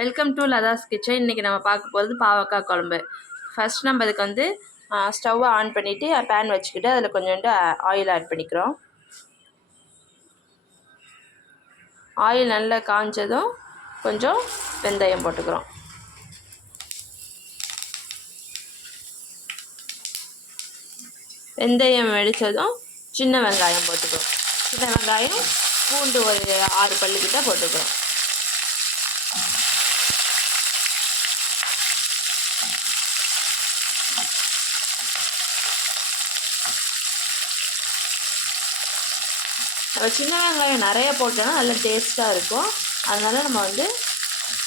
Welcome to Latha's kitchen. இன்றைக்கி நம்ம பார்க்க போகிறது பாவக்காய் குழம்பு. ஃபஸ்ட் நம்ம அதுக்கு வந்து ஸ்டவ்வை ஆன் பண்ணிவிட்டு பேன் வச்சுக்கிட்டு அதில் கொஞ்சோண்டு ஆயில் ஆட் பண்ணிக்கிறோம். ஆயில் நல்லா காஞ்சதும் கொஞ்சம் வெந்தயம் போட்டுக்கிறோம். வெந்தயம் வெடித்ததும் சின்ன வெங்காயம் போட்டுக்கிறோம். சின்ன வெங்காயம் பூண்டு ஒரு 6 பல்லுக்கிட்ட போட்டுக்கிறோம். நம்ம சின்ன வெங்காயம் நிறைய போட்டோன்னா நல்லா டேஸ்ட்டாக இருக்கும். அதனால் நம்ம வந்து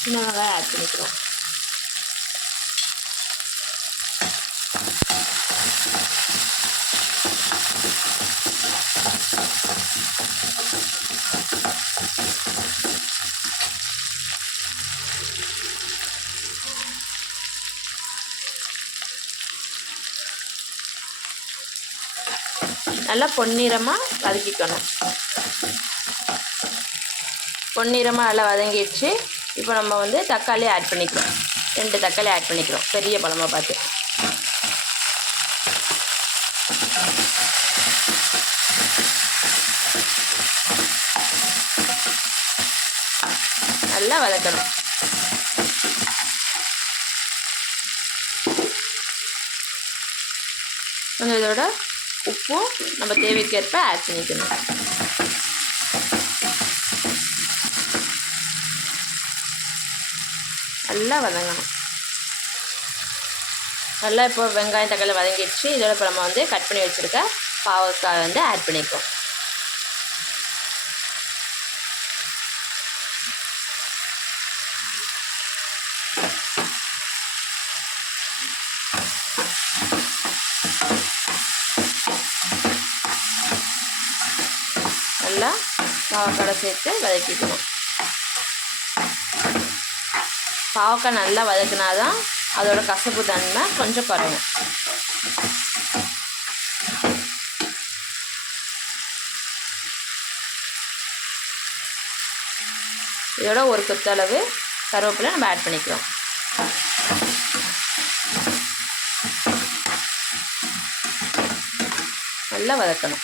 சின்ன வெங்காயம் ஆட் பண்ணிக்கிறோம். நல்லா பொன்னிறமாக வதக்கிக்கணும். பொன்னிறமாக நல்லா வதங்கிடுச்சு. இப்போ நம்ம வந்து தக்காளி ஆட் பண்ணிக்கிறோம். 2 தக்காளி ஆட் பண்ணிக்கிறோம், பெரிய பழமாக பார்த்து. நல்லா வதக்கணும். கொஞ்சம் இதோட உப்பும் நம்ம தேவைக்கேற்ப ஆட் பண்ணிக்கணும். நல்லா வதங்கணும். நல்லா இப்போ வெங்காயம் தக்காளி வதங்கிடுச்சு. இதோட இப்போ நம்ம வந்து கட் பண்ணி வச்சுருக்க பாவக்காய் வந்து ஆட் பண்ணிக்கிறோம். நல்லா பாவக்காய் சேர்த்து வதக்கிக்கணும். பாவக்காய் நல்லா வதக்கினா தான் அதோட கசப்பு தன்மை கொஞ்சம் குறையும். இதோட ஒரு கொத்தளவு கருவேப்பிலை நம்ம ஆட் பண்ணிக்கிறோம். நல்லா வதக்கணும்.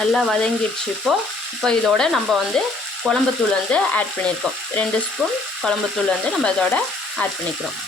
நல்லா வதங்கிடுச்சு. இப்போ இதோட நம்ம வந்து குழம்புத்தூள் வந்து ஆட் பண்ணியிருக்கோம். 2 ஸ்பூன் குழம்புத்தூள் வந்து நம்ம இதோட ஆட் பண்ணிக்கிறோம்.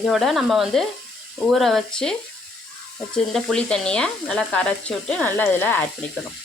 இதோட நம்ம வந்து ஊற வச்சுருந்த புளி தண்ணியை நல்லா கரைச்சி விட்டு நல்லா இதில் ஆட் பண்ணிக்கணும்.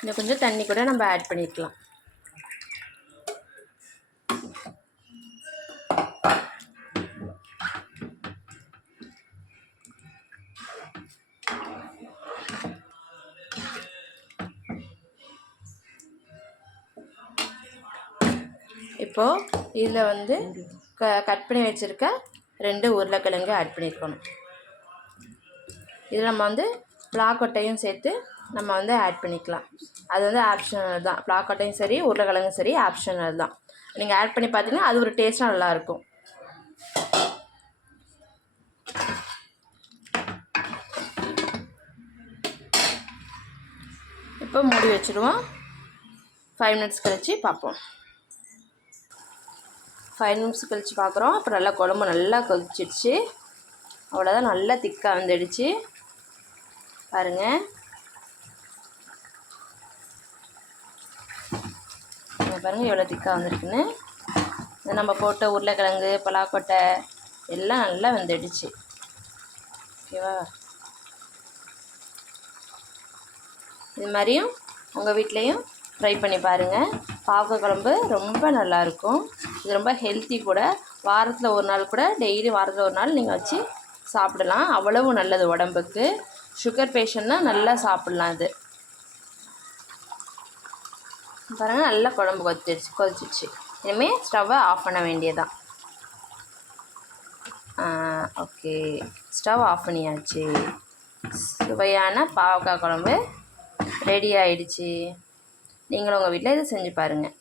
இன்னும் கொஞ்சம் தண்ணி கூட நம்ம ஆட் பண்ணிக்கலாம். இப்போது இதில் வந்து கட் பண்ணி வச்சுருக்க 2 உருளைக்கிழங்கு ஆட் பண்ணியிருக்கணும். இதில் நம்ம வந்து பிளாக்கொட்டையும் சேர்த்து நம்ம வந்து ஆட் பண்ணிக்கலாம். அது வந்து ஆப்ஷனல் தான். பிளாக்கொட்டையும் சரி உருளைக்கிழங்கும் சரி ஆப்ஷனல் தான். நீங்கள் ஆட் பண்ணி பார்த்தீங்கன்னா அது ஒரு டேஸ்ட்டாக நல்லாயிருக்கும். இப்போ மூடி வச்சுருவோம். 5 மினிட்ஸ் கழித்து பார்ப்போம். 5 நிமிஷம் கழித்து பார்க்குறோம். அப்புறம் நல்லா குழம்பு நல்லா கொதிச்சிடுச்சு. அவ்வளோதான், நல்லா திக்காக வந்துடுச்சு பாருங்கள். பாருங்கள் எவ்வளோ திக்காக வந்துருக்குன்னு. நம்ம போட்ட உருளைக்கிழங்கு பலாக்கொட்டை எல்லாம் நல்லா வந்துடுச்சு. ஓகேவா? இது மாதிரியும் உங்கள் வீட்லேயும் ட்ரை பண்ணி பாருங்கள். பாவக்காய் குழம்பு ரொம்ப நல்லாயிருக்கும். இது ரொம்ப ஹெல்த்தி கூட. வாரத்தில் ஒரு நாள் கூட, டெய்லி வாரத்தில் ஒரு நாள் நீங்கள் வச்சு சாப்பிடலாம். அவ்வளவு நல்லது உடம்புக்கு. சுகர் பேஷண்ட்னா நல்லா சாப்பிட்லாம். இது பாருங்கள் நல்லா குழம்பு கொதிச்சிடுச்சு. இனிமேல் ஸ்டவ்வை ஆஃப் பண்ண வேண்டியதான். ஓகே, ஸ்டவ் ஆஃப் பண்ணியாச்சு. சுவையான பாவக்காய் குழம்பு ரெடி ஆகிடுச்சு. நீங்களும் உங்கள் வீட்டில் இதை செஞ்சு பாருங்கள்.